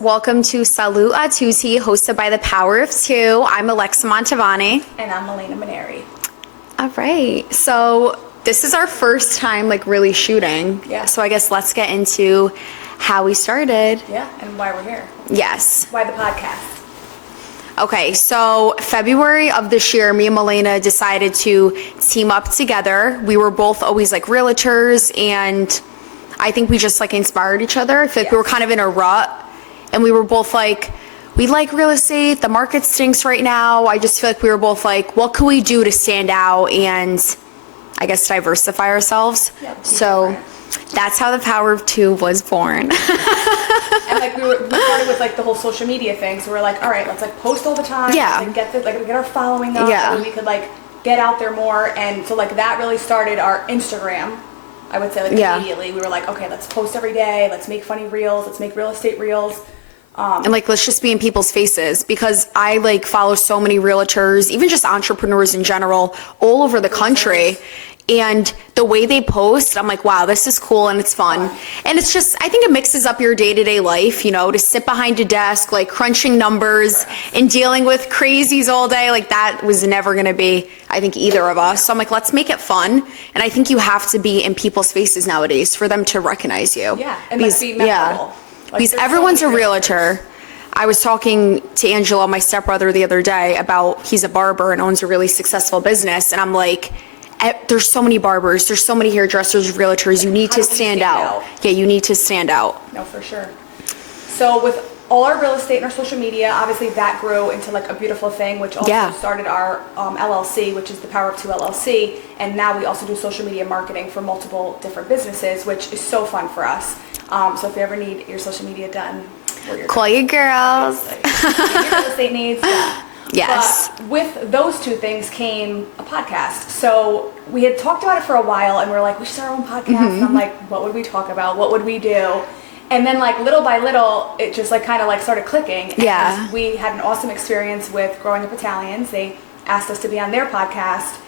Welcome to Salute a Tutti, hosted by the Power of Two. I'm Alexa Montavani. And I'm milena&alexa. All right. So this is our first time really shooting. Yeah. So I guess let's get into how we started. Yeah, and why we're here. Yes. Why the podcast. Okay, so February of this year, me and Milena decided to team up together. We were both always realtors, and I think we just inspired each other. I feel like we were kind of in a rut, and we were both we like real estate, the market stinks right now. I just feel like we were both what can we do to stand out and I guess diversify ourselves? Yep, so that's how the Power of Two was born. And we started with the whole social media thing. So we're all right, let's post all the time. Yeah. And get our following up. Yeah. And we could get out there more. And so that really started our Instagram. I would say immediately we were okay, let's post every day. Let's make funny reels. Let's make real estate reels. And let's just be in people's faces, because I follow so many realtors, even just entrepreneurs in general, all over the country. And the way they post, I'm wow, this is cool and it's fun. And it's just, I think it mixes up your day-to-day life, to sit behind a desk, crunching numbers and dealing with crazies all day. That was never going to be, I think, either of us. So I'm let's make it fun. And I think you have to be in people's faces nowadays for them to recognize you. Yeah, and be memorable. Yeah, because everyone's a realtor. I was talking to Angela, my stepbrother, the other day about, he's a barber and owns a really successful business. And I'm there's so many barbers, there's so many hairdressers, realtors. You need to stand out. Yeah, you need to stand out. No, for sure. So with all our real estate and our social media, obviously that grew into a beautiful thing, which also started our LLC, which is the Power of Two LLC. And now we also do social media marketing for multiple different businesses, which is so fun for us. So if you ever need your social media done, call your girls. Your real estate needs. Yeah. Yes. But with those two things came a podcast. So we had talked about it for a while, and we were we should start our own podcast. And I'm what would we talk about? What would we do? And then little by little, it just kind of started clicking. And we had an awesome experience with Growing Up Italians. They asked us to be on their podcast.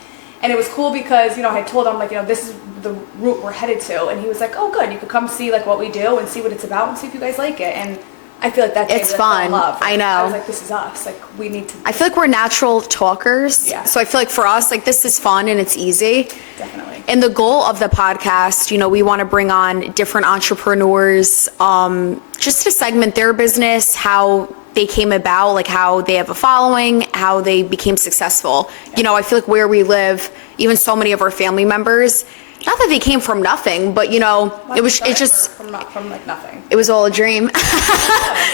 And it was cool because, I had told him, this is the route we're headed to. And he was oh, good. You could come see, what we do and see what it's about and see if you guys like it. And I feel that it's fun. I know. I was this is us. We need to. I feel we're natural talkers. Yeah. So I feel for us, this is fun and it's easy. Definitely. And the goal of the podcast, we want to bring on different entrepreneurs, just to segment their business, how they came about, how they have a following, how they became successful. Yeah. I feel where we live, even so many of our family members, not that they came from nothing, but it just from nothing. It was all a dream.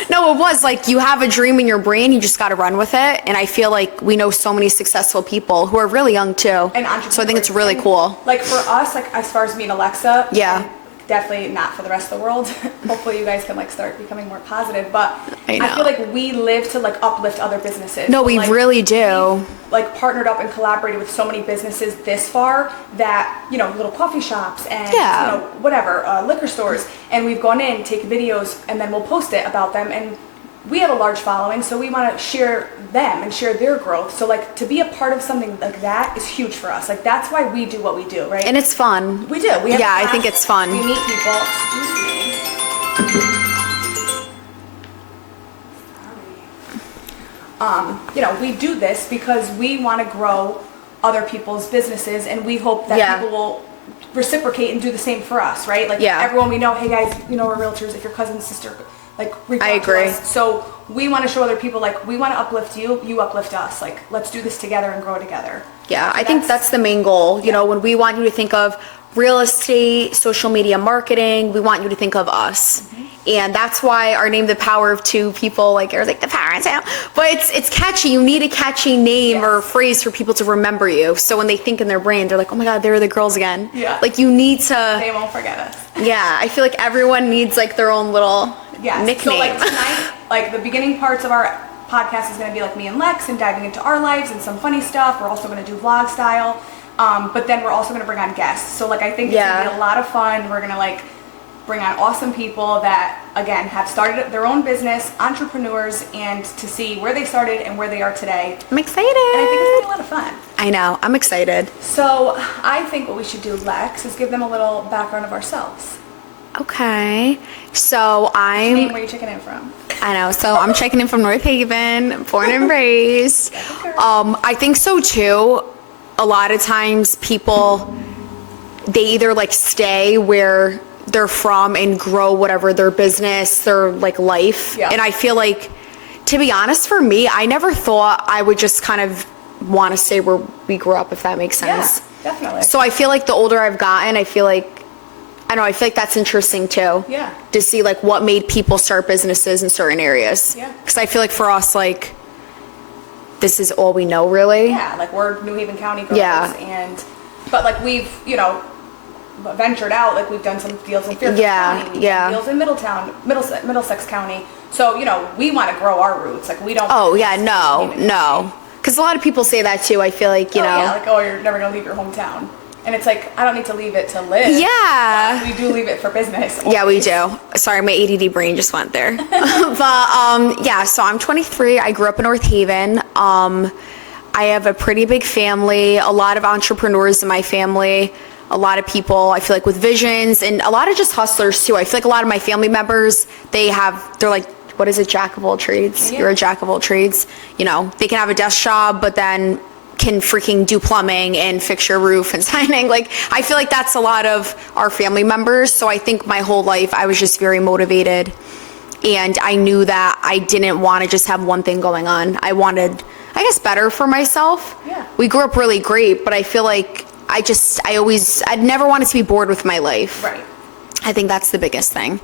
No, it was you have a dream in your brain, you just got to run with it. And I feel we know so many successful people who are really young too. And entrepreneurs. So I think it's really cool. For us, as far as me and Alexa. Yeah. Definitely not for the rest of the world. Hopefully you guys can start becoming more positive. But I feel we live to uplift other businesses. No, we really do. We've partnered up and collaborated with so many businesses this far that, little coffee shops and, whatever, liquor stores. And we've gone in, take videos, and then we'll post it about them. And we have a large following, so we want to share them and share their growth. So to be a part of something like that is huge for us. That's why we do what we do, right? And it's fun. We do. We have I think it's fun. We meet people. Excuse me. We do this because we want to grow other people's businesses, and we hope that people will reciprocate and do the same for us, right? Everyone we know, hey guys, we're realtors. If your cousin, sister, reach out I agree. to us. So we want to show other people, we want to uplift you, you uplift us. Let's do this together and grow together. Yeah, so I think that's the main goal. When we want you to think of real estate, social media marketing, we want you to think of us. Mm-hmm. And that's why our name, The Power of Two, people are the Power of Two. But it's catchy. You need a catchy name or phrase for people to remember you. So when they think in their brain, they're oh my God, they're the girls again. Yeah. You need to. They won't forget us. Yeah, I feel everyone needs their own little nickname. So tonight, the beginning parts of our podcast is going to be me and Lex and diving into our lives and some funny stuff. We're also going to do vlog style. But then we're also going to bring on guests. So I think it's going to be a lot of fun. We're going to bring on awesome people that, again, have started their own business, entrepreneurs, and to see where they started and where they are today. I'm excited. And I think it's going to be a lot of fun. I know. I'm excited. So I think what we should do, Lex, is give them a little background of ourselves. Okay. So I'm... Name where you chicken in from. I know. So I'm checking in from North Haven, born and raised. I think so too. A lot of times people, they either like stay where they're from and grow whatever their business, their like life. Yeah. And I feel like, to be honest, for me, I never thought I would just kind of want to stay where we grew up, if that makes sense. Yeah, definitely. So I feel like the older I've gotten, I feel like that's interesting too. Yeah. To see like what made people start businesses in certain areas. Yeah. Because I feel like for us, like, this is all we know really. Yeah, like we're New Haven County girls. Yeah. But like we've, ventured out, like we've done some deals in Fairfield County. We've done deals in Middletown, Middlesex County. So, we want to grow our roots. Like we don't. Oh yeah, no. Because a lot of people say that too. I feel like, you're never going to leave your hometown. And it's like, I don't need to leave it to live. Yeah. We do leave it for business. Yeah, we do. Sorry, my ADD brain just went there. But, so I'm 23. I grew up in North Haven. I have a pretty big family, a lot of entrepreneurs in my family, a lot of people, I feel like, with visions, and a lot of just hustlers too. I feel like a lot of my family members, they're like, what is it, jack of all trades? Yeah. You're a jack of all trades. They can have a desk job, but then can freaking do plumbing and fix your roof and siding. Like, I feel like that's a lot of our family members. So I think my whole life I was just very motivated, and I knew that I didn't want to just have one thing going on. I wanted, I guess, better for myself. Yeah. We We grew up really great, but I feel like I'd never wanted to be bored with my life. Right. I think that's the biggest thing.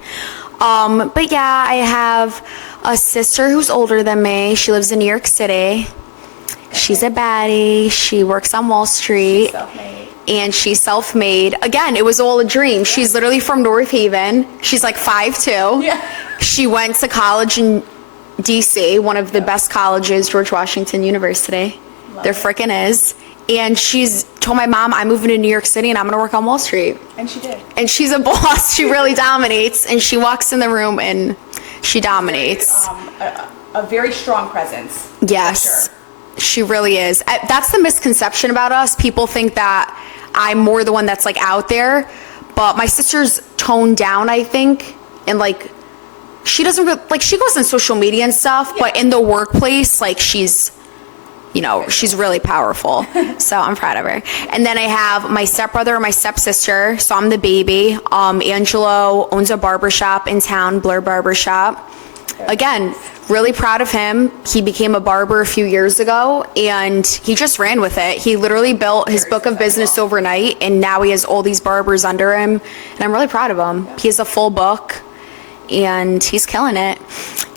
But yeah, I have a sister who's older than me. She lives in New York City. She's a baddie. She works on Wall Street. Self-made. And she's self-made. Again, it was all a dream. She's literally from North Haven. She's like 5'2". Yeah. She went to college in DC, one of the best colleges, George Washington University. There frickin' is. And she's told my mom, I'm moving to New York City and I'm going to work on Wall Street. And she did. And she's a boss. She really dominates. And she walks in the room and she dominates. A very strong presence. Yes. For sure. She really is. That's the misconception about us. People think that I'm more the one that's like out there, but my sister's toned down, I think. And like, she doesn't she goes on social media and stuff, but in the workplace, like she's really powerful. So I'm proud of her. And then I have my stepbrother and my stepsister. So I'm the baby. Angelo owns a barbershop in town, Blur Barbershop. Again, really proud of him. He became a barber a few years ago and he just ran with it. He literally built his book of business overnight and now he has all these barbers under him. And I'm really proud of him. He has a full book and he's killing it.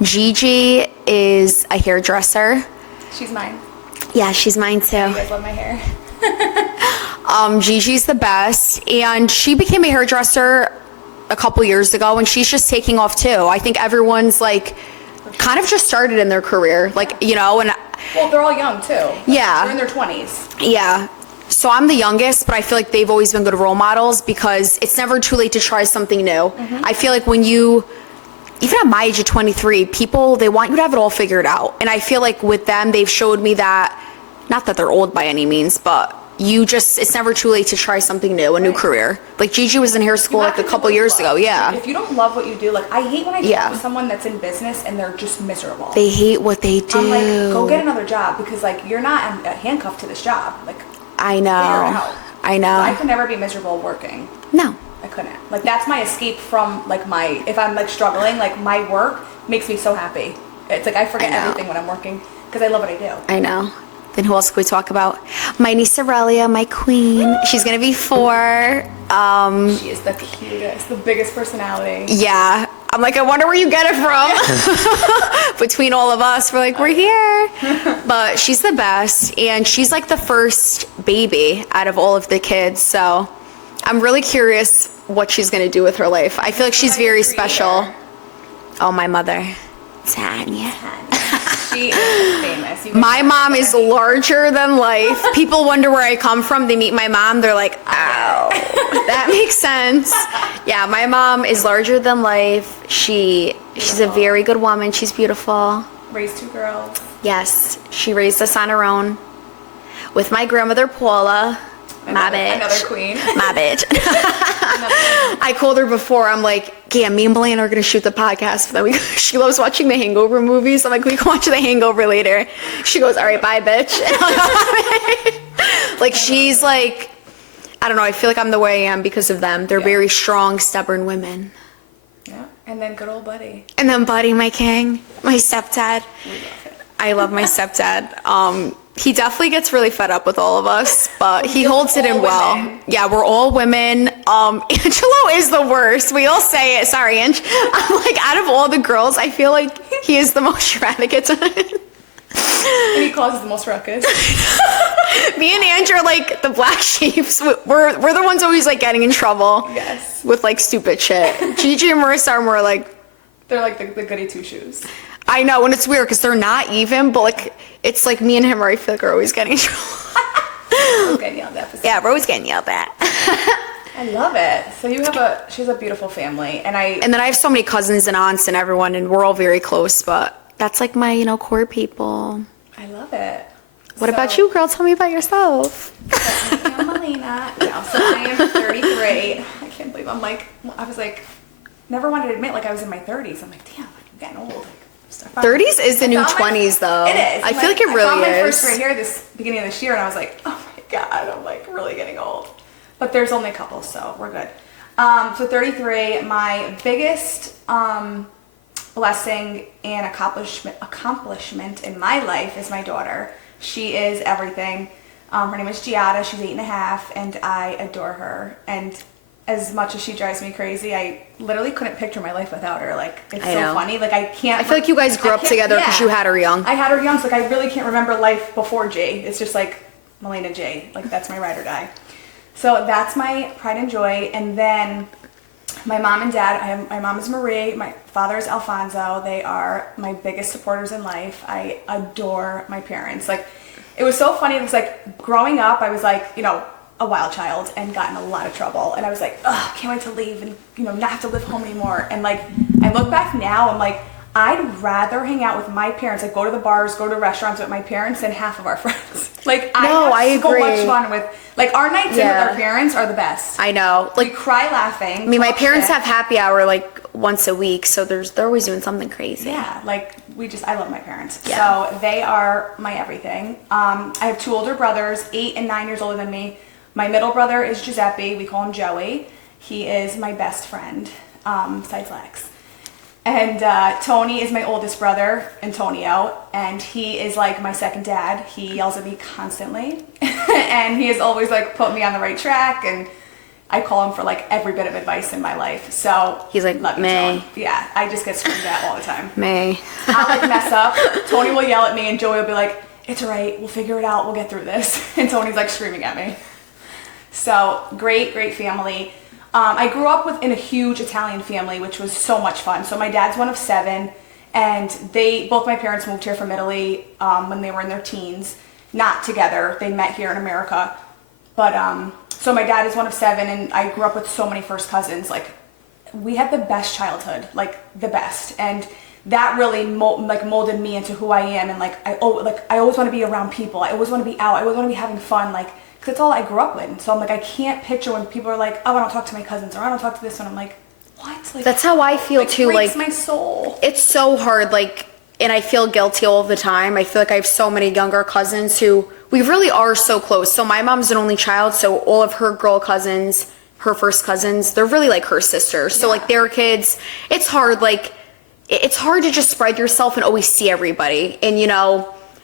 Gigi is a hairdresser. She's mine. Yeah, she's mine too. You guys love my hair. Gigi's the best, and she became a hairdresser a couple years ago, and she's just taking off too. I think everyone's like kind of just started in their career, and Well, they're all young too. Yeah. They're in their 20s. Yeah. So I'm the youngest, but I feel like they've always been good role models because it's never too late to try something new. I feel like when even at my age of 23, people, they want you to have it all figured out. And I feel like with them, they've showed me that, not that they're old by any means, but it's never too late to try something new, a new career. Like Gigi was in hair school like a couple years ago. Yeah. If you don't love what you do, like I hate when I talk to someone that's in business and they're just miserable. They hate what they do. I'm like, go get another job because like you're not handcuffed to this job. Like I know. Figure it out. I know. I could never be miserable working. No. I couldn't. Like that's my escape from like if I'm like struggling, like my work makes me so happy. It's like I forget everything when I'm working because I love what I do. I know. Then who else could we talk about? My niece Aurelia, my queen. She's gonna be 4. She is the cutest, the biggest personality. Yeah. I'm like, I wonder where you get it from. Between all of us, we're like, we're here. But she's the best, and she's like the first baby out of all of the kids. So I'm really curious what she's gonna do with her life. I feel like she's very special. Oh, my mother, Tanya. She is famous. My mom is larger than life. People wonder where I come from. They meet my mom. They're like, ow. That makes sense. Yeah, my mom is larger than life. She's a very good woman. She's beautiful. Raised 2 girls. Yes, she raised us on her own. With my grandmother, Paula. My bitch. Another queen. My bitch. I called her before. I'm like, yeah, me and Milena are going to shoot the podcast. But then she loves watching the Hangover movies. I'm like, we can watch the Hangover later. She goes, all right, bye, bitch. Like, she's like, I don't know. I feel like I'm the way I am because of them. They're very strong, stubborn women. Yeah. And then good old Buddy. And then Buddy, my king, my stepdad. We love it. I love my stepdad. He definitely gets really fed up with all of us, but he holds it in well. Women. Yeah, we're all women. Angelo is the worst. We all say it. Sorry, Ange. I'm like, out of all the girls, I feel like he is the most shenanigans. And he causes the most ruckus. Me and Ange are like the black sheeps. We're the ones always like getting in trouble. Yes. With like stupid shit. Gigi and Marissa are more like. They're like the goody two shoes. I know, and it's weird because they're not even, but like it's like me and him, I feel like are always getting in trouble. We're getting yelled at. Yeah, we're always getting yelled at. I love it. So she's a beautiful family, and then I have so many cousins and aunts and everyone, and we're all very close. But that's like my core people. I love it. What about you, girl? Tell me about yourself. I'm Milena. No, so I am 33. I can't believe I was like, never wanted to admit like I was in my 30s. I'm like, damn, I'm getting old. Like, 30s is the new 20s, though. It is. I feel like it really is. I found my first gray hair this beginning of this year, and I was like, oh my god, I'm like really getting old. But there's only a couple, so we're good. So 33, my biggest blessing and accomplishment in my life is my daughter. She is everything. Her name is Giada. She's 8.5, and I adore her. And as much as she drives me crazy, I literally couldn't picture my life without her. Like, it's so funny. Like, I can't. I feel like you guys grew up together because you had her young. I had her young, so like I really can't remember life before J. It's just like Milena J. Like, that's my ride or die. So that's my pride and joy. And then my mom and dad, my mom is Marie, my father is Alfonso. They are my biggest supporters in life. I adore my parents. Like, it was so funny. It was like growing up, I was like, a wild child and got in a lot of trouble. And I was like, oh, can't wait to leave and, not have to live home anymore. And like, I look back now, I'm like, I'd rather hang out with my parents, like go to the bars, go to restaurants with my parents than half of our friends. Like, I have so much fun with, like, our nights in with our parents are the best. I know. Like, we cry laughing. I mean, my parents have happy hour like once a week, so they're always doing something crazy. Yeah, like, I love my parents. Yeah. So they are my everything. I have 2 older brothers, 8 and 9 years older than me. My middle brother is Giuseppe. We call him Joey. He is my best friend, besides Lex. And Tony is my oldest brother, Antonio, and he is like my second dad. He yells at me constantly, and he has always like put me on the right track, and I call him for like every bit of advice in my life. So he's like, love you, May. Tony. Yeah, I just get screamed at all the time. May. I'll like mess up. Tony will yell at me, and Joey will be like, it's all right, we'll figure it out, we'll get through this. And Tony's like screaming at me. So great family. I grew up in a huge Italian family, which was so much fun. So my dad's one of 7, and both my parents moved here from Italy when they were in their teens. Not together, they met here in America. But so my dad is one of 7, and I grew up with so many first cousins. Like, we had the best childhood, like the best, and that really molded me into who I am. And I always want to be around people. I always want to be out. I always want to be having fun. Like, that's all I grew up with. So I'm like, I can't picture when people are like, oh, I don't talk to my cousins, or I don't talk to this one. I'm like, what? Like, that's how I feel too. Breaks like, my soul. It's so hard. Like, and I feel guilty all the time. I feel like I have so many younger cousins who we really are so close. So my mom's an only child, so all of her girl cousins, her first cousins, they're really like her sisters. So like their kids, it's hard. Like, it's hard to just spread yourself and always see everybody. And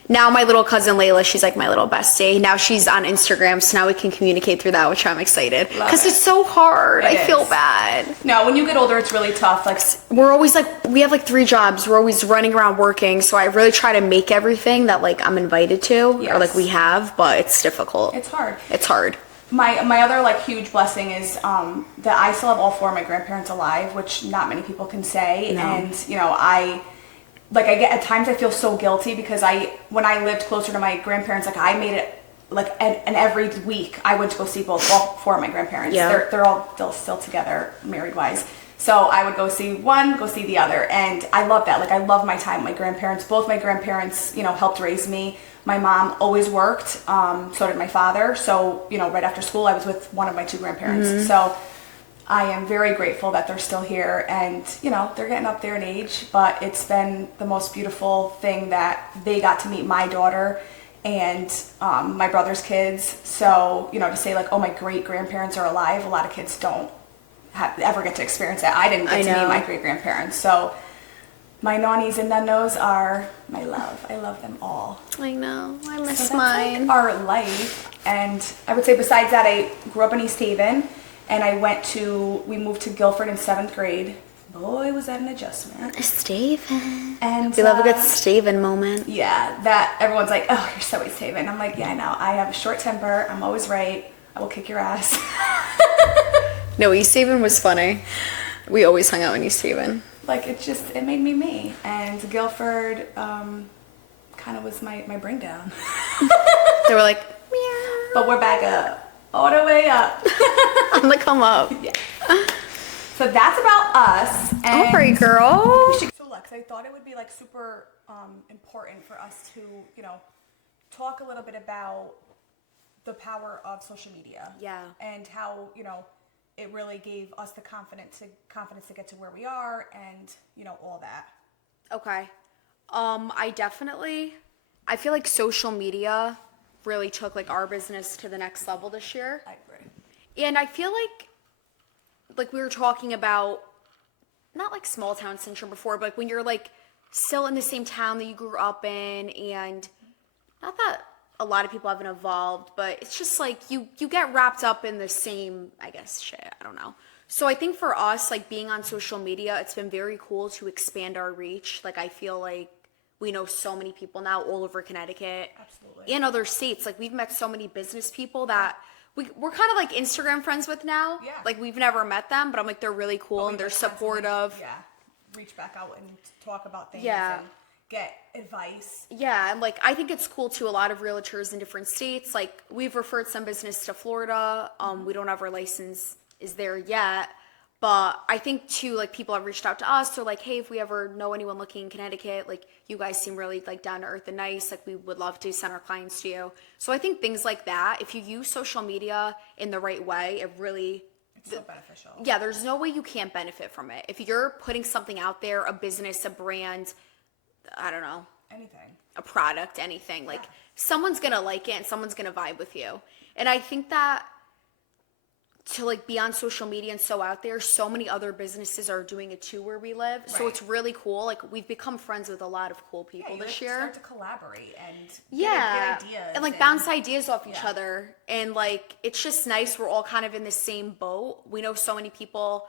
now my little cousin Layla, she's like my little bestie. Now she's on Instagram, so now we can communicate through that, which I'm excited. Because it's so hard. I feel bad. No, when you get older, it's really tough. Like, we're always like, we have like 3 jobs. We're always running around working. So I really try to make everything that like I'm invited to or like we have, but it's difficult. It's hard. It's hard. My other like huge blessing is that I still have all 4 of my grandparents alive, which not many people can say. No. And I get at times I feel so guilty because when I lived closer to my grandparents, like I made it like and every week I went to go see all 4 of my grandparents. Yeah. They're all still together, married wise. So I would go see one, go see the other, and I love that. Like, I love my time with my grandparents. Both my grandparents, helped raise me. My mom always worked. So did my father. So right after school I was with one of my 2 grandparents. Mm-hmm. So I am very grateful that they're still here, and they're getting up there in age, but it's been the most beautiful thing that they got to meet my daughter and my brother's kids. So to say like, oh, my great grandparents are alive, a lot of kids don't ever get to experience that. I didn't get to meet my great grandparents, so my nannies and nunnos are my love. I love them all. I know. I miss so mine. Like our life, and I would say besides that, I grew up in East Haven. And we moved to Guilford in 7th grade. Boy, was that an adjustment. Staven. And we love a good Staven moment. Yeah, that everyone's like, oh, you're so East Haven. I'm like, yeah, I know. I have a short temper. I'm always right. I will kick your ass. No, East Haven was funny. We always hung out in East Haven. Like, it made me me. And Guilford kind of was my bring down. They were like, meow. But we're back up. All the way up. On the come up. Yeah. So that's about us. And all right, girl. So Lex, I thought it would be like super important for us to, talk a little bit about the power of social media. Yeah. And how, it really gave us the confidence to get to where we are and, all that. Okay. I feel like social media really took like our business to the next level this year. I agree. And I feel like we were talking about not like small town syndrome before, but like when you're like still in the same town that you grew up in, and not that a lot of people haven't evolved, but it's just like you get wrapped up in the same, I guess, shit. I don't know. So I think for us, like being on social media, it's been very cool to expand our reach. Like I feel like we know so many people now all over Connecticut. Absolutely. And other states. Like we've met so many business people that we're kind of like Instagram friends with now. Yeah. Like we've never met them, but I'm like, they're really cool and they're supportive. Yeah. Reach back out and talk about things. Yeah. And get advice. Yeah. And like, I think it's cool too. A lot of realtors in different states, like we've referred some business to Florida. We don't have our license is there yet. But I think too, like people have reached out to us. They're like, hey, if we ever know anyone looking in Connecticut, like you guys seem really like down to earth and nice. Like we would love to send our clients to you. So I think things like that, if you use social media in the right way, it's so beneficial. Yeah, there's no way you can't benefit from it. If you're putting something out there, a business, a brand, I don't know. Anything. A product, anything. Like someone's going to like it and someone's going to vibe with you. And I think that to like be on social media and so out there, so many other businesses are doing it too where we live. So it's really cool. Like we've become friends with a lot of cool people this year. Start to collaborate and get ideas. And like bounce ideas off each other. And like, it's just nice. We're all kind of in the same boat. We know so many people,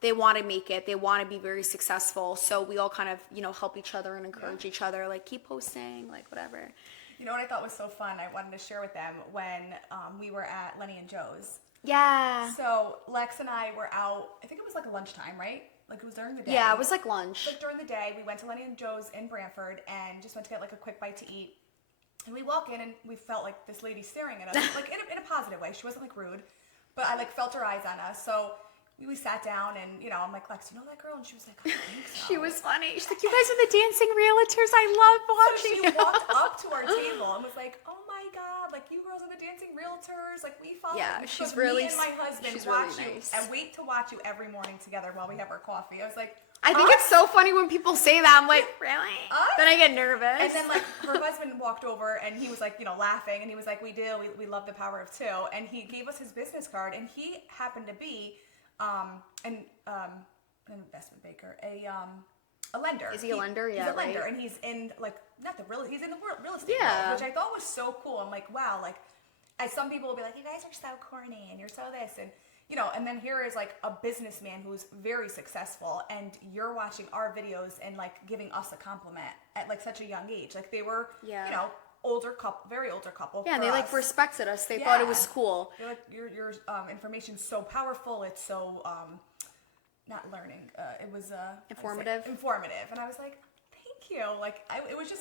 they want to make it. They want to be very successful. So we all kind of, help each other and encourage each other. Like keep posting, like whatever. You know what I thought was so fun? I wanted to share with them when we were at Lenny and Joe's. Yeah. So Lex and I were out, I think it was like lunchtime, right? Like it was during the day. Yeah, it was like lunch. Like during the day, we went to Lenny and Joe's in Brantford and just went to get like a quick bite to eat. And we walk in and we felt like this lady staring at us, like in a positive way. She wasn't like rude, but I like felt her eyes on us. So we sat down and, I'm like, Lex, you know that girl? And she was like, I don't think so. She was funny. She's like, you guys are the dancing realtors. I love watching you. So she walked up to our table and was like, oh my God, like you girls are the dancing realtors. Like we follow. Yeah, she's me and my husband watch really you nice. and wait to watch you every morning together while we have our coffee. I was like, I think it's so funny when people say that. I'm like, really? Then I get nervous. And then like her husband walked over and he was like, laughing and he was like, we love the power of two. And he gave us his business card and he happened to be an investment banker, a lender. Is he a lender? He's a lender, and he's in like he's in the real estate world, which I thought was so cool. I'm like, wow, like as some people will be like, you guys are so corny and you're so this and and then here is like a businessman who's very successful and you're watching our videos and like giving us a compliment at like such a young age. Like they were, very older couple. Yeah, and they like respected us. They thought it was cool. They're like, your information's so powerful. It's so not learning. It was informative. Informative, and I was like, thank you. Like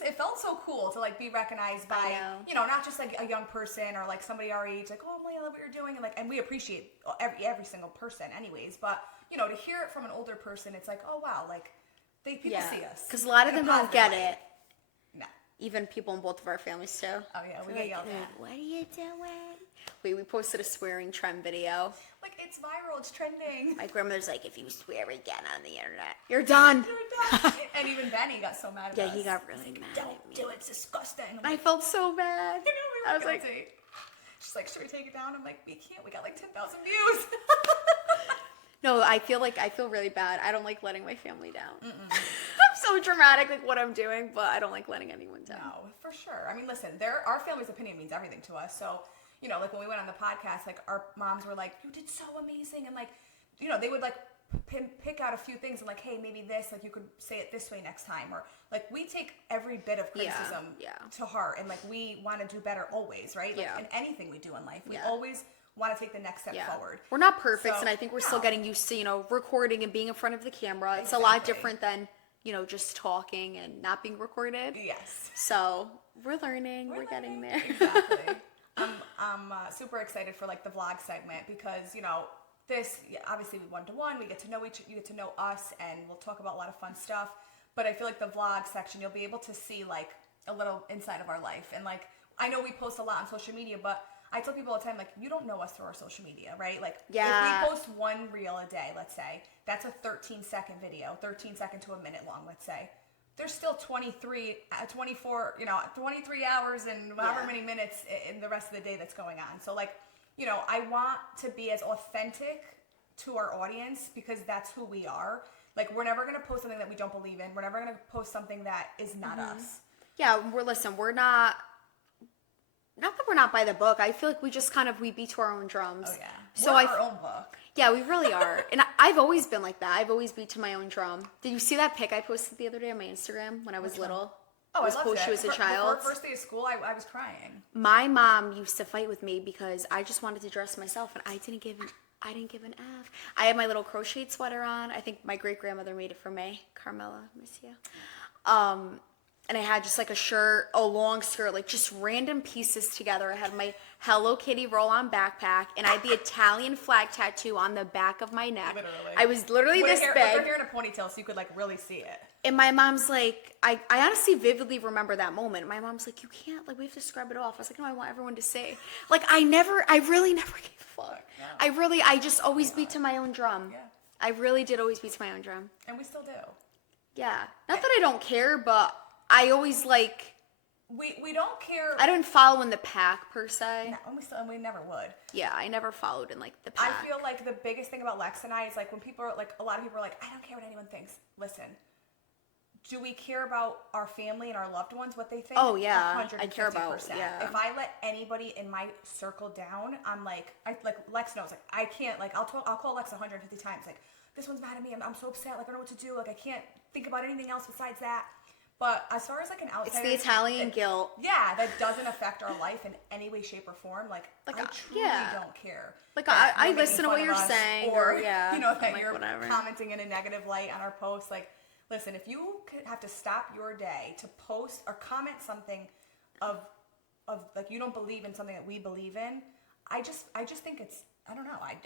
it felt so cool to like be recognized by not just like a young person or like somebody our age. Like, oh, Emily, I love what you're doing, and we appreciate every single person, anyways. But to hear it from an older person, it's like, oh wow, like people see us because a lot of them don't get it. No. Even people in both of our families too. Oh yeah, we get yelled at. What are you doing? We posted a swearing trend video. Like it's viral, it's trending. My grandmother's like, if you swear again on the internet, you're done. You're done. And even Benny got so mad at us. Yeah, he got really mad at me. Don't do it, it's disgusting. I felt so bad. I I was like, guilty. She's like, should we take it down? I'm like, we can't. We got like 10,000 views. no, I feel really bad. I don't like letting my family down. I'm so dramatic, like what I'm doing, but I don't like letting anyone down. No, for sure. I mean, listen, our family's opinion means everything to us. So, you know, like when we went on the podcast, like our moms were like, you did so amazing. And like, you know, they would like pick out a few things and like, hey, maybe this, like you could say it this way next time. Or like we take every bit of criticism to heart, and like we want to do better always, right? Like in anything we do in life, we always want to take the next step forward. We're not perfect, and I think we're still getting used to, you know, recording and being in front of the camera. It's a lot different than, you know, just talking and not being recorded. Yes. So we're learning. We're getting there. Exactly. I'm super excited for like the vlog segment because, you know, this obviously we one-to-one, you get to know us, and we'll talk about a lot of fun stuff. But I feel like the vlog section, you'll be able to see like a little inside of our life. And like, I know we post a lot on social media, but I tell people all the time, like, you don't know us through our social media, right? Like, if we post one reel a day, let's say, that's a 13-second video, 13 second to a minute long, let's say. There's still 23 hours and however many minutes in the rest of the day that's going on. So, like, you know, I want to be as authentic to our audience because that's who we are. Like, we're never going to post something that we don't believe in. We're never going to post something that is not us. Yeah, we're not that we're not by the book. I feel like we beat to our own drums. Oh, yeah. So we're our own book. Yeah, we really are. And I've always been like that. I've always beat to my own drum. Did you see that pic I posted the other day on my Instagram when I was little? Oh, I loved it. She was a child. For first day of school, I was crying. My mom used to fight with me because I just wanted to dress myself, and I didn't give an F. I had my little crocheted sweater on. I think my great-grandmother made it for me. Carmela, miss you. And I had just like a shirt, a long skirt, like just random pieces together. I had my Hello Kitty roll-on backpack, and I had the Italian flag tattoo on the back of my neck. Literally. I was literally this big. With her hair in a ponytail, so you could like really see it. And my mom's like, I honestly vividly remember that moment. My mom's like, you can't, like, we have to scrub it off. I was like, no, I want everyone to see. Like, I really never gave a fuck. Yeah. I just always beat to my own drum. Yeah. I really did always beat to my own drum. And we still do. Yeah. Not that I don't care, but I always like... We don't care. I don't follow in the pack, per se. No, and we never would. Yeah, I never followed in, like, the pack. I feel like the biggest thing about Lex and I is, like, when people are, like, a lot of people are like, I don't care what anyone thinks. Listen. Do we care about our family and our loved ones, what they think? Oh, yeah. 150%. I care about, yeah. If I let anybody in my circle down, I'm like, Lex knows, like, I can't, like, I'll call Lex 150 times, like, this one's mad at me, I'm so upset, like, I don't know what to do, like, I can't think about anything else besides that. But as far as, like, an outsider... It's the Italian guilt. Yeah, that doesn't affect our life in any way, shape, or form. Like I truly don't care. Like, I listen to what you're saying. Or, you know, that like, you're whatever. commenting in a negative light on our posts. Like, listen, if you have to stop your day to post or comment something of like, you don't believe in something that we believe in, I just think it's... I don't know. I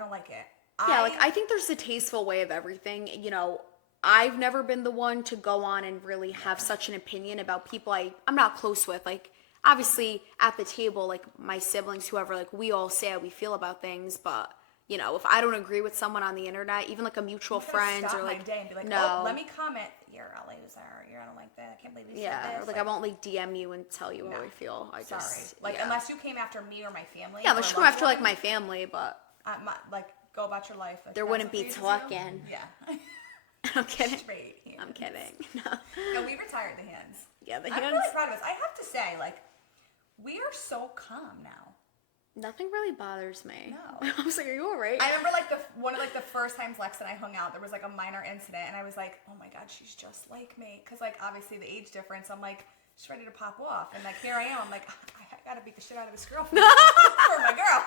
don't like it. Yeah, I think there's a tasteful way of everything, you know... I've never been the one to go on and really have such an opinion about people I'm not close with. Like, obviously, at the table, like, my siblings, whoever, like, we all say how we feel about things. But, you know, if I don't agree with someone on the internet, even, like, a mutual friend or, like, my day and be like, no. Oh, let me comment. You're a loser. I don't like that. I can't believe you said this. Or, like, I won't, like, DM you and tell you how I feel. Unless you came after me or my family. Yeah, unless you come after, like, my family, but... go about your life. Like, there wouldn't be talking. Yeah. I'm kidding. Straight hands. I'm kidding. No, we retired the hands. Yeah, the hands. I'm really proud of us. I have to say, like, we are so calm now. Nothing really bothers me. No. I was like, are you all right? I remember, like, one of the first times Lex and I hung out, there was, like, a minor incident, and I was like, oh, my God, she's just like me. Because, like, obviously the age difference, I'm like, she's ready to pop off. And, like, here I am. I'm like, I got to beat the shit out of this girl for my girl.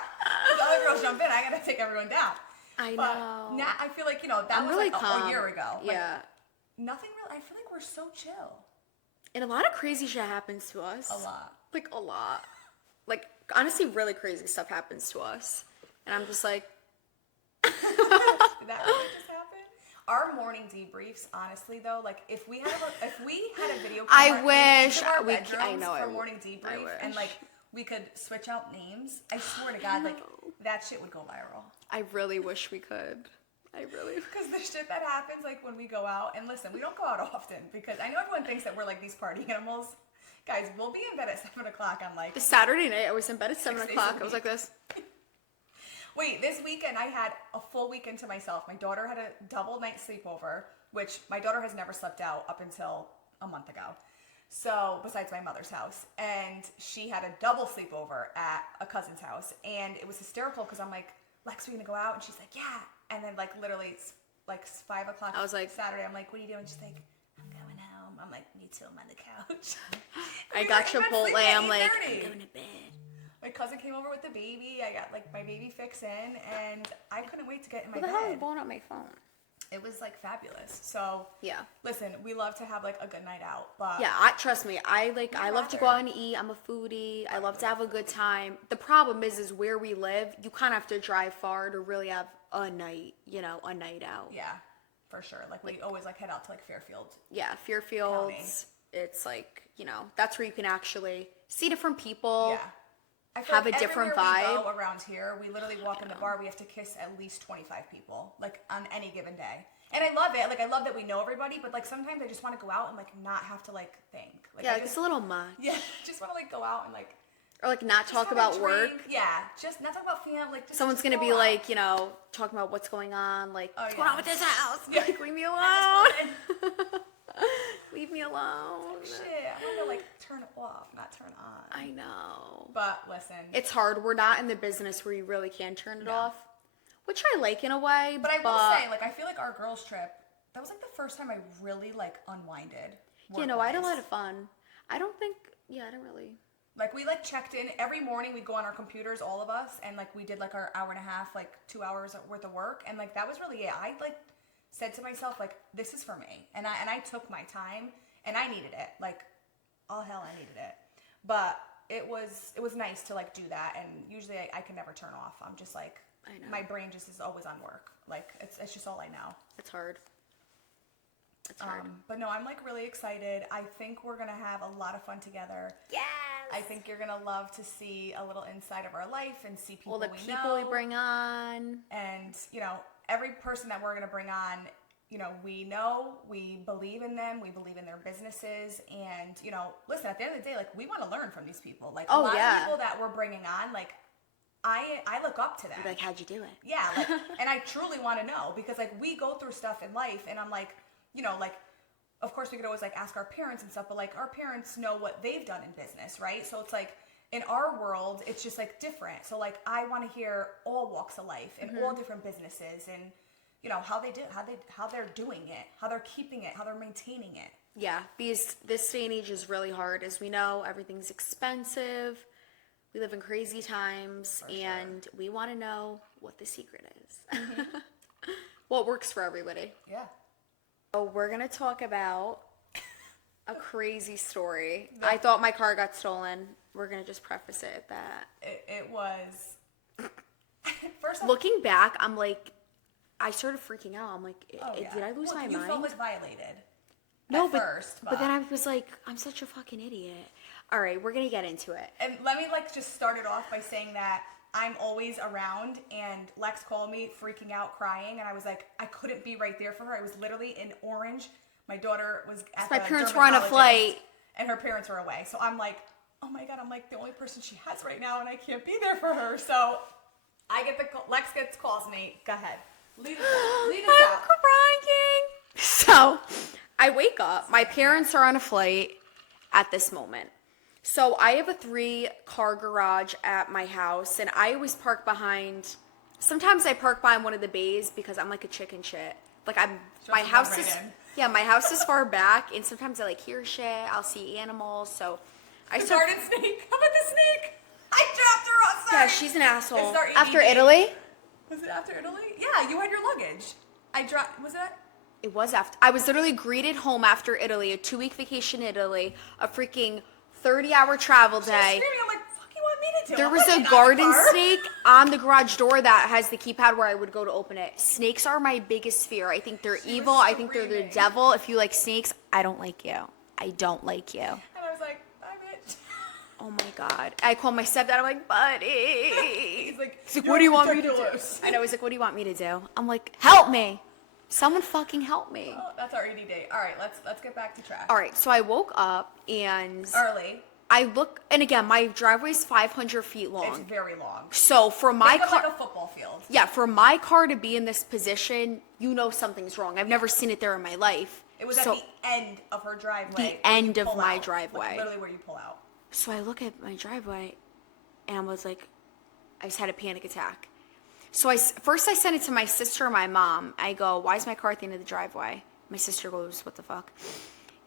The other girls jump in. I got to take everyone down. I but know. Now I feel like, you know, that was really like a year ago. Yeah. Like, nothing really. I feel like we're so chill. And a lot of crazy shit happens to us. A lot. Like, a lot. Like, honestly, really crazy stuff happens to us. And I'm just like... Did that really just happen? Our morning debriefs, honestly, though, like, if we had a video camera I wish in our we bedrooms I know for I morning debrief, and, like, we could switch out names. I swear to God, like, that shit would go viral. I really wish we could. Because the shit that happens, like, when we go out, and listen, we don't go out often, because I know everyone thinks that we're, like, these party animals. Guys, we'll be in bed at 7 o'clock on, like... The Saturday night, I was in bed at 7 6 days o'clock. a I was like this. Wait, this weekend I had a full weekend to myself. My daughter had a double night sleepover, which my daughter has never slept out up until a month ago. So, besides my mother's house. And she had a double sleepover at a cousin's house. And it was hysterical because I'm like, Lex, we gonna go out? And she's like, yeah. And then, like, literally, like, 5 o'clock I was like, Saturday, I'm like, what are you doing? She's like, I'm going home. I'm like, me too, I'm on the couch. I got Chipotle. I'm like, I'm going to bed. My cousin came over with the baby. I got, like, my baby fix in, and I couldn't wait to get in my What the bed. hell is blowing up my phone? It was, like, fabulous. So, yeah. Listen, we love to have, like, a good night out, but... Yeah, trust me, I love to go out and eat. I'm a foodie. I love to have a good time. The problem is where we live, you kind of have to drive far to really have a night, a night out. Yeah, for sure. Like, we always, like, head out to, like, Fairfield. Yeah, Fairfields. It's, like, that's where you can actually see different people. Yeah. I feel have like a different everywhere vibe. we go around here, we literally walk in the bar, we have to kiss at least 25 people, like, on any given day. And I love it. Like, I love that we know everybody, but, like, sometimes I just want to go out and, like, not have to, like, think. Like, Yeah, it's a little much. Yeah, just want to, like, go out and, like... Or, like, not talk about work. Yeah, just not talk about family. Like, Someone's just going to go be, out. like, talking about what's going on. Like, what's going on with this house? Yeah. Like, leave me alone. Leave me alone. Shit, I'm going to, like, turn off, not turn on. I know. But, listen. It's hard. We're not in the business where you really can turn it off. Which I like in a way. But I will say, like, I feel like our girls' trip, that was, like, the first time I really, like, unwinded. I had a lot of fun. I don't really. Like, we, like, checked in. Every morning we'd go on our computers, all of us, and, like, we did, like, our hour and a half, like, 2 hours worth of work. And, like, that was really it. I, like, said to myself, like, this is for me. And I took my time, and I needed it. Like, all hell, I needed it. But it was nice to, like, do that. And usually I can never turn off. I'm just, like, I know. my brain just is always on work. Like, it's just all I know. It's hard. It's hard. But no, I'm, like, really excited. I think we're going to have a lot of fun together. Yes! I think you're going to love to see a little inside of our life and see people All the we people know. we bring on. And, every person that we're going to bring on, we know, we believe in them, we believe in their businesses. And, listen, at the end of the day, like, we want to learn from these people. Like, a lot of people that we're bringing on, like, I look up to them. Like, how'd you do it? Yeah, like, and I truly want to know because, like, we go through stuff in life and I'm like, like, of course we could always, like, ask our parents and stuff, but, like, our parents know what they've done in business, right? So it's like, in our world, it's just, like, different. So, like, I want to hear all walks of life and all different businesses and, how they do, how they're doing it, how they're keeping it, how they're maintaining it. Yeah, because this day and age is really hard. As we know, everything's expensive. We live in crazy times, and we want to know what the secret is. What works for everybody. Yeah. So we're going to talk about a crazy story. I thought my car got stolen. We're going to just preface it that. It was... First off, looking back, I'm like, I started freaking out. I'm like, oh, yeah. did I lose my mind? You felt, like, violated. No, at but first, but then I was like, I'm such a fucking idiot. All right, we're going to get into it. And let me, like, just start it off by saying that I'm always around, and Lex called me freaking out, crying, and I was like, I couldn't be right there for her. I was literally in Orange. My daughter was at my the parents were on a dermatologist, flight. and her parents were away. So I'm like, oh my God, I'm like the only person she has right now, and I can't be there for her. So I get the call, Lex calls me. Go ahead. Lead us out. I'm crying. So I wake up. My parents are on a flight at this moment. So I have a 3-car garage at my house, and I always park behind. Sometimes I park behind one of the bays because I'm like a chicken shit. Like my house is my house is far back, and sometimes I like hear shit. I'll see animals, so I The start. garden snake. How about the snake? I dropped her outside. Yeah, she's an asshole. It's our After ADD. Italy. Was it after Italy? Yeah, you had your luggage. I dropped. Was that? It was after. I was literally greeted home after Italy, a 2-week vacation in Italy, a freaking 30-hour travel day. Screaming. I'm like, fuck you want me to do? There I'm was like, a "Not garden the car." snake on the garage door that has the keypad where I would go to open it. Snakes are my biggest fear. I think they're She evil. was I think they're the screaming. devil. If you like snakes, I don't like you. I don't like you. And I was like, bye, bitch. oh my God. I called my stepdad. I'm like, buddy. He's like, what do you want me to do? I know. He's like, what do you want me to do? I'm like, help me. Someone fucking help me. Oh, that's our ED day. All right, let's get back to track. All right, so I woke up and Early. I look, and again, my driveway's 500 feet long. It's very long. So for my Think of car, like a football field. yeah, for my car to be in this position, you know something's wrong. I've never seen it there in my life. It was at the end of her driveway. The end of pull my out. driveway. Like literally where you pull out. So I look at my driveway, and I was like, I just had a panic attack. So first I sent it to my sister and my mom. I go, why is my car at the end of the driveway? My sister goes, what the fuck?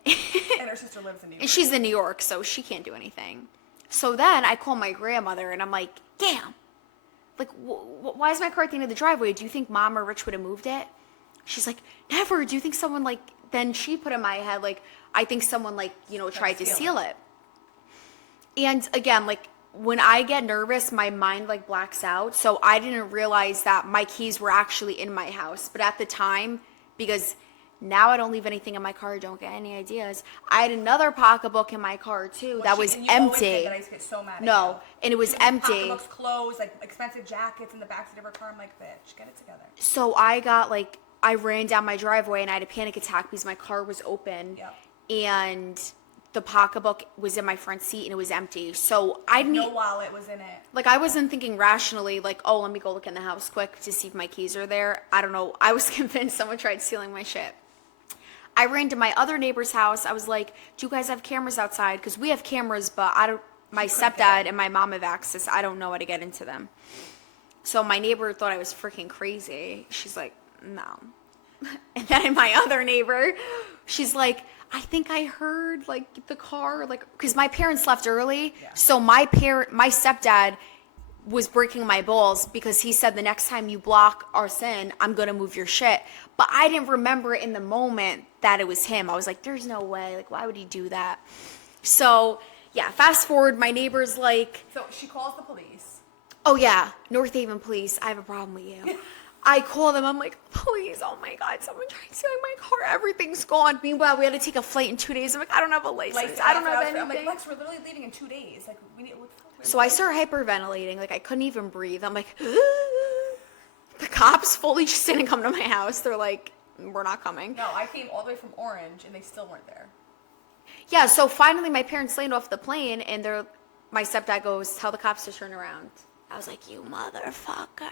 And her sister lives in New York. And she's in New York, so she can't do anything. So then I call my grandmother, and I'm like, damn. Like, why is my car at the end of the driveway? Do you think Mom or Rich would have moved it? She's like, never. Do you think someone, like, then she put in my head, like, I think someone, like, you know, tried to steal it. And again, like, when I get nervous, my mind, like, blacks out. So I didn't realize that my keys were actually in my house. But at the time, because now I don't leave anything in my car, don't get any ideas. I had another pocketbook in my car too that was and you always empty. did that. I used to get so mad at No, you. and it was empty. Pocketbooks, clothes, like expensive jackets in the backseat of her car. I'm like, bitch, get it together. So I got like, I ran down my driveway and I had a panic attack because my car was open. Yep. And the pocketbook was in my front seat and it was empty. So I didn't. No wallet was in it. Like, I wasn't thinking rationally, like, oh, let me go look in the house quick to see if my keys are there. I don't know. I was convinced someone tried stealing my shit. I ran to my other neighbor's house. I was like, do you guys have cameras outside? Because we have cameras, but my stepdad and my mom have access. I don't know how to get into them. So my neighbor thought I was freaking crazy. She's like, no. And then my other neighbor, she's like, I think I heard, like, the car, like, because my parents left early. Yeah. So my stepdad was breaking my balls because he said the next time you block our sin, I'm going to move your shit. But I didn't remember in the moment that it was him. I was like, there's no way. Like, why would he do that? So, yeah, fast forward, my neighbor's like... So she calls the police. Oh, yeah, North Haven police, I have a problem with you. I call them, I'm like, please, oh my God, someone tried stealing my car, everything's gone. Meanwhile, we had to take a flight in 2 days. I'm like, I don't have a license, I don't have anything. I'm like, Lex, we're literally leaving in 2 days. Like, we need... So I started hyperventilating, like I couldn't even breathe. I'm like, the cops fully just didn't come to my house. They're like, we're not coming. No, I came all the way from Orange and they still weren't there. Yeah, so finally my parents landed off the plane and my stepdad goes, tell the cops to turn around. I was like, you motherfucker.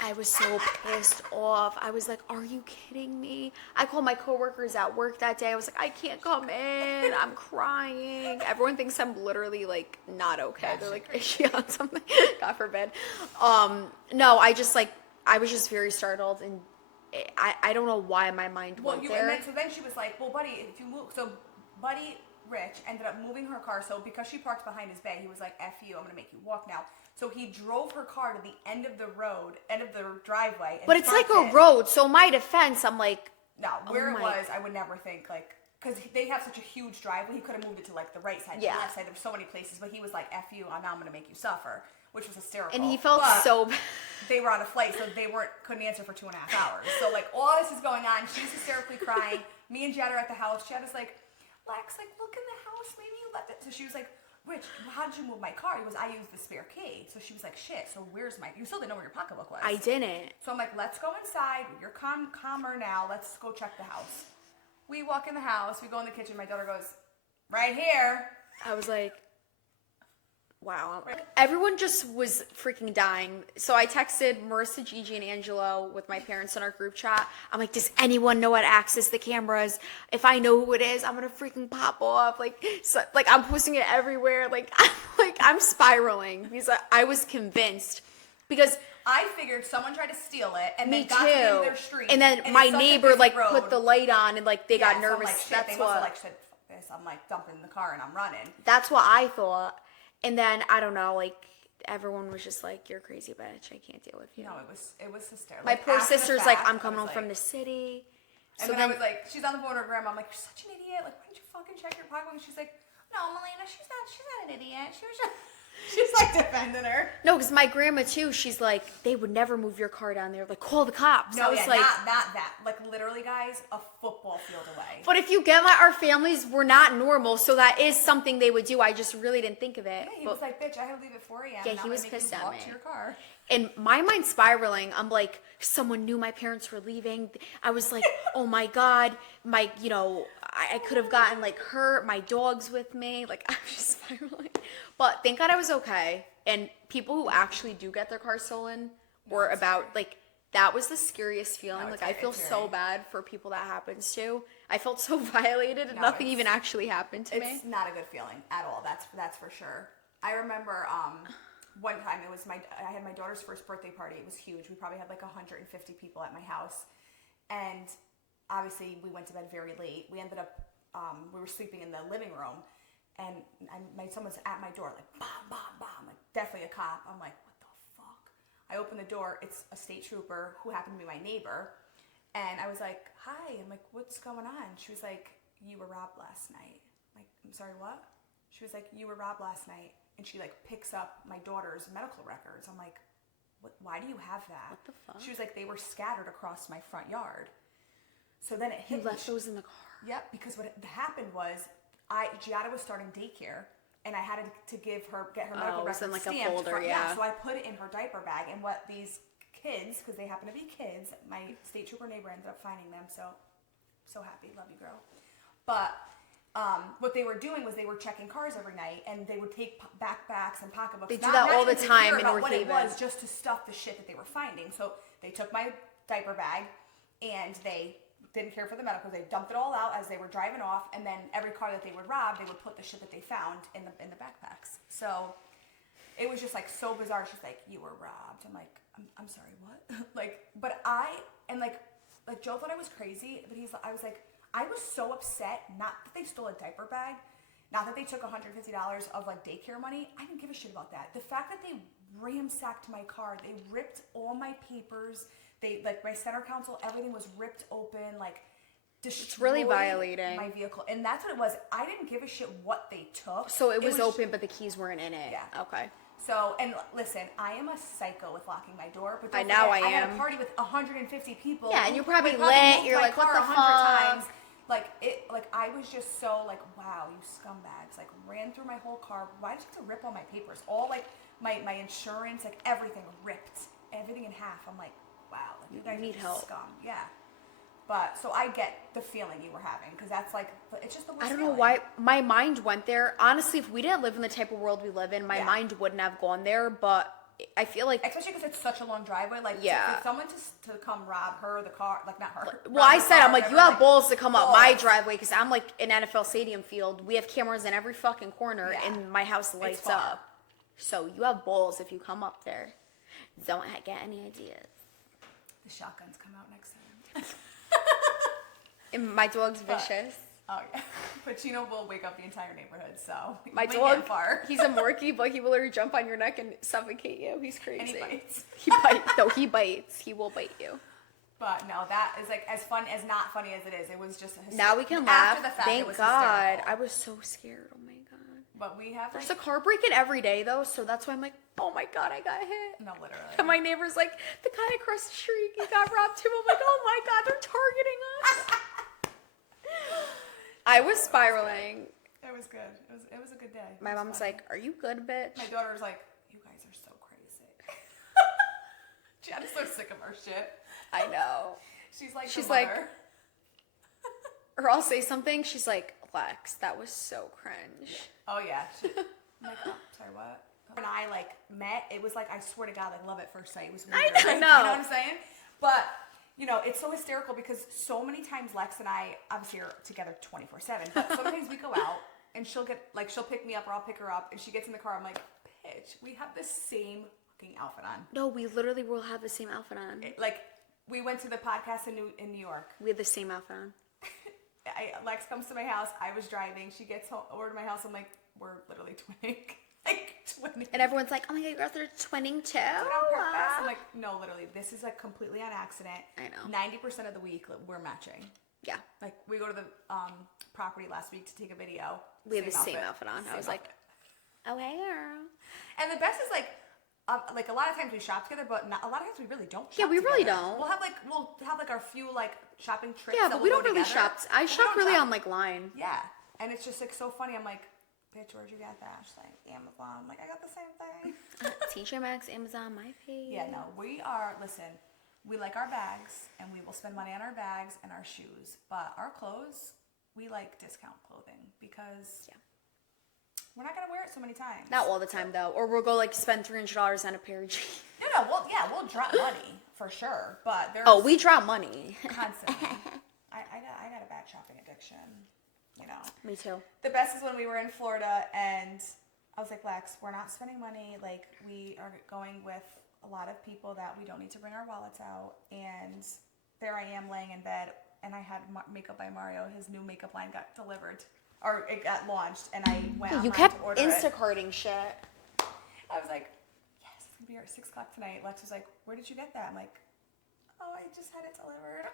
I was so pissed off. I was like, are you kidding me? I called my coworkers at work that day. I was like, I can't come in. I'm crying. Everyone thinks I'm literally like not okay. They're like, is she on something? God forbid. No, I was just very startled and I don't know why my mind went there. And then she was like, well, buddy, if you move, so buddy Rich ended up moving her car. So because she parked behind his bay, he was like, F you, I'm going to make you walk now. So he drove her car to the end of the road, end of the driveway. But it's like a road. So my defense, I'm like. No, where it was, I would never think like, because they have such a huge driveway. He could have moved it to like the right side, the left side. There were so many places, but he was like, F you, now I'm going to make you suffer, which was hysterical. And he felt so bad. They were on a flight, so they couldn't answer for 2.5 hours. So like all this is going on. She's hysterically crying. Me and Jed are at the house. Jed is like, Lex, like look in the house. Maybe you left it. So she was like, Rich, how did you move my car? He was, I used the spare key. So she was like, shit, so where's you still didn't know where your pocketbook was. I didn't. So I'm like, let's go inside. You're calmer now. Let's go check the house. We walk in the house. We go in the kitchen. My daughter goes, right here. I was like, wow. Everyone just was freaking dying. So I texted Marissa, Gigi, and Angelo with my parents in our group chat. I'm like, does anyone know how to access the cameras? If I know who it is, I'm gonna freaking pop off. Like I'm posting it everywhere. I'm spiraling because I was convinced because I figured someone tried to steal it and me they got too. to their street. And then my neighbor put the light on and they got nervous. I'm like, shit, they must have said, fuck this. I'm like dumping the car and I'm running. That's what I thought. And then I don't know, like everyone was just like, "You're a crazy bitch. I can't deal with you." No, it was hysterical. My poor sister's like, "I'm coming home from the city." And then I was like, she's on the phone with her grandma. I'm like, "You're such an idiot. Like, why didn't you fucking check your pocketbook?" And she's like, "No, Milena, she's not an idiot. She was just." She's like defending her. No, because my grandma too, she's like, they would never move your car down there. Like, call the cops. No, I was yeah, like, not that. Like literally, guys, a football field away. but if you get our families were not normal, so that is something they would do. I just really didn't think of it. Yeah, he but, was like, bitch, I had to leave at 4 a.m. Yeah, and he I'm was gonna make pissed you at walk me. to your car. And my mind spiraling. I'm like, someone knew my parents were leaving. I was like, oh my God, I could have gotten like hurt. My dog's with me. Like, I was just spiraling. But thank God I was okay. And people who actually do get their car stolen were about like, that was the scariest feeling. No, like, I feel so bad for people that happens to. I felt so violated and No, nothing even actually happened to me. It's not a good feeling at all. That's for sure. I remember one time I had my daughter's first birthday party. It was huge. We probably had like 150 people at my house, and obviously we went to bed very late. We ended up we were sleeping in the living room, and someone's at my door like bam bam bam, like definitely a cop. I'm like, what the fuck? I open the door. It's a state trooper who happened to be my neighbor, and I was like, hi. I'm like, what's going on? She was like, you were robbed last night. I'm like, I'm sorry, what? She was like, you were robbed last night. And she like picks up my daughter's medical records. I'm like, what, why do you have that? What the fuck? She was like, they were scattered across my front yard. So then it hit You left those in the car. Yep, because what happened was Giada was starting daycare, and I had to get her medical records in like stamped. a folder, yeah. So I put it in her diaper bag, and what these kids, because they happen to be kids, my state trooper neighbor ended up finding them. So happy, love you, girl. But what they were doing was they were checking cars every night, and they would take backpacks and pocketbooks. They do that all the time in North what Haven. it was, just to stuff the shit that they were finding. So they took my diaper bag, and they didn't care for the medicals. They dumped it all out as they were driving off, and then every car that they would rob, they would put the shit that they found in the backpacks. So it was just like so bizarre. She's like, you were robbed. I'm like, I'm sorry, what? Like Joe thought I was crazy, but I was like, I was so upset, not that they stole a diaper bag, not that they took $150 of like daycare money. I didn't give a shit about that. The fact that they ransacked my car, they ripped all my papers, like my center console, everything was ripped open, like destroyed. It's really violating my vehicle. And that's what it was. I didn't give a shit what they took. So it was open, but the keys weren't in it. Yeah. Okay. So, and listen, I am a psycho with locking my door, but I had a party with 150 people. Yeah, and you're probably moved lit. You're my like, what car the 100 fuck? times. I was just so like, wow, you scumbags! Like, ran through my whole car. Why did you have to rip all my papers? All like my insurance, like everything ripped, everything in half. I'm like, wow, like, you guys need are help. scum. Yeah. But so I get the feeling you were having, because that's like, it's just the worst I don't know feeling. why my mind went there. Honestly, if we didn't live in the type of world we live in, my mind wouldn't have gone there. But I feel like, especially because it's such a long driveway, like Yeah. for someone to come rob her, the car, like not her. well, rob I the said, car, I'm like, you whatever, have balls to come up my balls. driveway because I'm like an NFL stadium field. We have cameras in every fucking corner, Yeah. and my house lights far. up. So you have balls if you come up there. Don't get any ideas. The shotguns come out next time. And my dog's vicious. Oh yeah, but Chino will wake up the entire neighborhood. So My you ain't dog, getting far. he's a Morkie, but he will literally jump on your neck and suffocate you. He's crazy. And he bites. He bites. No, he bites. He will bite you. But no, that is like as not funny as it is. It was just a Now we can after laugh. the fact, Thank it was God. hysterical. I was so scared. Oh my God. But we have There's like, a car break-in every day though, so that's why I'm like, oh my God, I got hit. no, literally. And my neighbor's like, the guy across the street, he got robbed too. I'm like, oh my God, they're targeting us. I was spiraling. It was good. It was a good day. My mom's like, are you good, bitch? My daughter's like, you guys are so crazy. Jen's so sick of our shit. I know. She's like, Or I'll say something, she's like, Lex, that was so cringe. oh yeah. I'm like, oh, sorry, what? When I like met, it was like, I swear to God, like love at first sight. It was weird. I know. Like, you know what I'm saying? But you know, it's so hysterical because so many times Lex and I obviously are together 24/7. But sometimes we go out and she'll pick me up or I'll pick her up, and she gets in the car. I'm like, bitch, we have the same fucking outfit on. No, we literally will have the same outfit on. Like, we went to the podcast in New York. We had the same outfit on. Lex comes to my house. I was driving. She gets over to my house. I'm like, we're literally twinning. Like, twinning. And everyone's like, oh my God, you guys are twinning too? On purpose. I'm like, no, literally. This is like completely on accident. I know. 90% of the week, we're matching. Yeah. Like, we go to the property last week to take a video. We had the same outfit on. I was like, Oh, hey, girl. And the best is like a lot of times we shop together, but not, a lot of times we really don't. Yeah, Shop we really together. don't. We'll have like our few like shopping trips. Yeah, that but we we'll don't go really together. shop. I But we shop don't really shop. on like line. Yeah, and it's just like so funny. I'm like, bitch, where'd you get that? She's like, Amazon. I'm like, I got the same thing. TJ Maxx, Amazon, my page. Yeah, no, listen, we like our bags and we will spend money on our bags and our shoes, but our clothes, we like discount clothing because we're not going to wear it so many times. Not all the time though, or we'll go like spend $300 on a pair of jeans. No, we'll drop money for sure, but there's We drop money. constantly. I got a bad shopping addiction, you know. Me too. The best is when we were in Florida and I was like, Lex, we're not spending money. Like, we are going with a lot of people that we don't need to bring our wallets out. And there I am laying in bed, and I had Makeup by Mario. His new makeup line got delivered, or it got launched, and I went online You kept to order it. Instacarting shit. I was like, yes, it's going to be here at 6 o'clock tonight. Lex was like, where did you get that? I'm like, oh, I just had it delivered.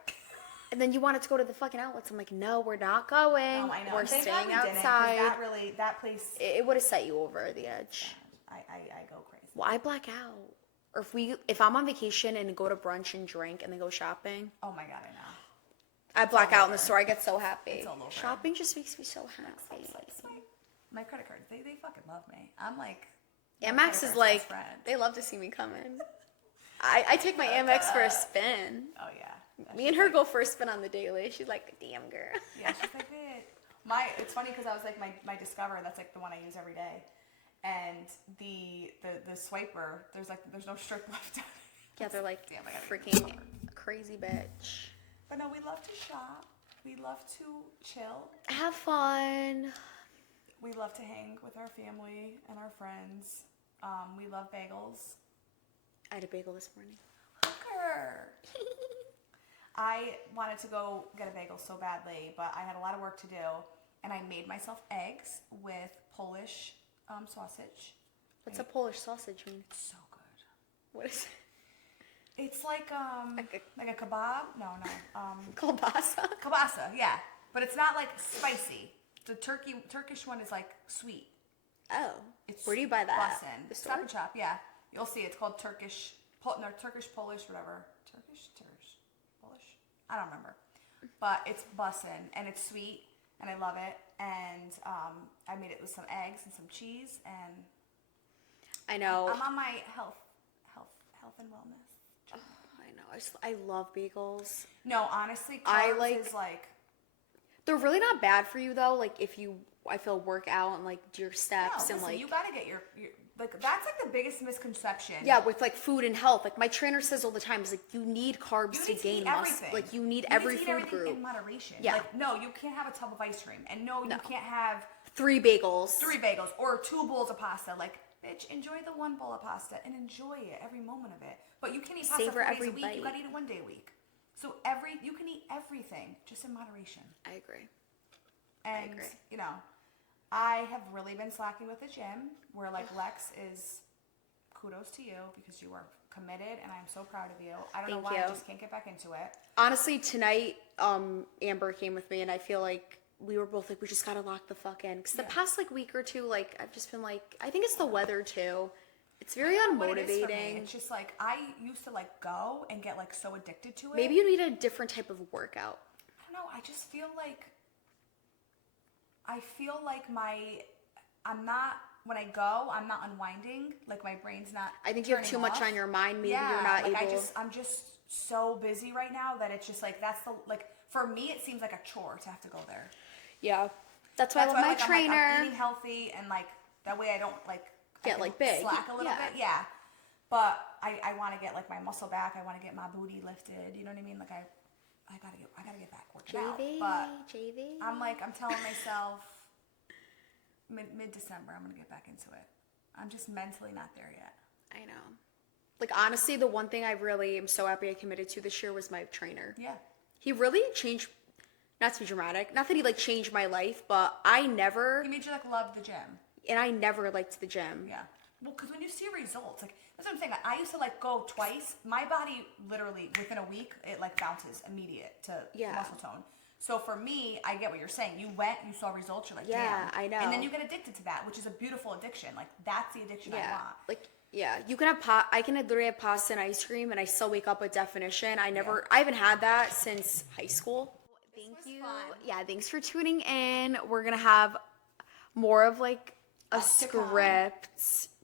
And then you wanted to go to the fucking outlets. I'm like, no, we're not going. Oh, I know. We're Thank staying God we didn't, 'cause outside. that place, It would have set you over the edge. I go crazy. Well, I black out. Or if I'm on vacation and go to brunch and drink and then go shopping, Oh my God, I know. I black out in the store. I get so happy. It's all over. Shopping just makes me so happy. My credit cards, they fucking love me. I'm like, Amex credit is card's like, best friend. they love to see me come in. I take my Amex for a spin. Oh yeah. Me and her go for a spin on the daily. She's like, damn girl. Yeah, she's like, man. It's funny because I was like my Discover. That's like the one I use every day, and the swiper. There's no strip left. Yeah, they're like, Damn, I gotta freaking crazy bitch. But no, we love to shop. We love to chill. Have fun. We love to hang with our family and our friends. We love bagels. I had a bagel this morning. Hooker. I wanted to go get a bagel so badly, but I had a lot of work to do, and I made myself eggs with Polish sausage. What's a Polish sausage mean? It's so good. What is it? It's like a kebab. No. Kielbasa? Kielbasa, yeah, but it's not like spicy. The Turkish one is like sweet. Oh. It's Where do you buy that? bussin'. The Stop store? and Shop, yeah. You'll see. It's called Turkish, Polish, whatever. Turkish, Polish. I don't remember, but it's bussin' and it's sweet and I love it. And I made it with some eggs and some cheese, and I know. I'm on my health and wellness. I know. I love bagels. No, honestly, I carbs is like. They're really not bad for you though. Like if you, I feel work out and like do your No, steps and listen, like. you gotta get your like that's like the biggest misconception. Yeah, with like food and health. Like my trainer says all the time, is like you need carbs You to need gain eat muscle. everything. Like you need You every need to eat food everything group. in moderation. Yeah. Like no, you can't have a tub of ice cream, and no, you can't have 3 bagels. 3 bagels or 2 bowls of pasta. Like, bitch, enjoy the 1 bowl of pasta and enjoy it every moment of it. But you can eat pasta Savor 4 days every a week. bite. You gotta eat it 1 day a week. So you can eat everything just in moderation. I agree. And agree. you know, I have really been slacking with the gym. Where like Lex is, kudos to you because you are committed, and I'm so proud of you. I don't know Thank why you. I just can't get back into it. Honestly, tonight, Amber came with me, and I feel like we were both like, we just gotta lock the fuck in. Because the past like week or two, like I've just been like, I think it's the weather too. It's very What it is for me, unmotivating. it's just like I used to like go and get like so addicted to it. Maybe you need a different type of workout. I don't know. I just feel like when I go, I'm not unwinding. Like my brain's not. I think you have turning too much off. on your mind. Maybe Yeah, you're not like able. I'm just so busy right now that it's just like for me it seems like a chore to have to go there. Yeah, that's why I love my like, trainer. I'm eating healthy and like that way I don't like I Get, can like, big. slack a little Yeah. bit. Yeah, but I want to get like my muscle back. I want to get my booty lifted. You know what I mean? Like I gotta get back working out. But JV. I'm telling myself mid-December I'm gonna get back into it. I'm just mentally not there yet. I know. Like honestly, the one thing I really am so happy I committed to this year was my trainer. Yeah. He really changed. Not to be dramatic. Not that he like changed my life, but I never. He made you like love the gym. And I never liked the gym. Yeah. Well, because when you see results, like that's what I'm saying. I used to like go twice. My body literally within a week it like bounces immediate to Yeah. muscle tone. So for me, I get what you're saying. You went, you saw results, you're like, Yeah, damn. I know. And then you get addicted to that, which is a beautiful addiction. Like, that's the addiction I want. Like, yeah, you can have I can literally have pasta and ice cream and I still wake up with definition. I haven't had that since high school. Thank you. Fun. Yeah, thanks for tuning in. We're gonna have more of like a Us to come. script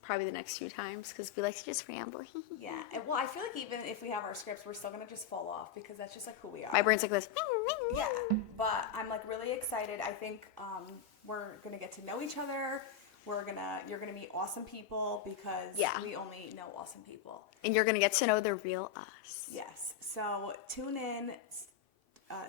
probably the next few times because we like to just ramble. Yeah. And, well, I feel like even if we have our scripts, we're still going to just fall off because that's just like who we are. My brain's like this. Yeah. But I'm like really excited. I think we're going to get to know each other. You're gonna meet awesome people because we only know awesome people. And you're gonna get to know the real us. Yes. So tune in,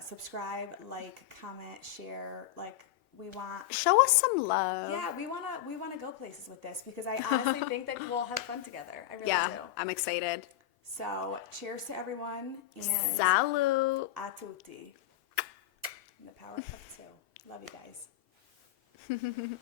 subscribe, like, comment, share. Like, we want. Show us some love. Yeah, we wanna go places with this because I honestly think that we'll have fun together. I really do. I'm excited. So cheers to everyone and Salud. a tutti. And the power of two. Love you guys.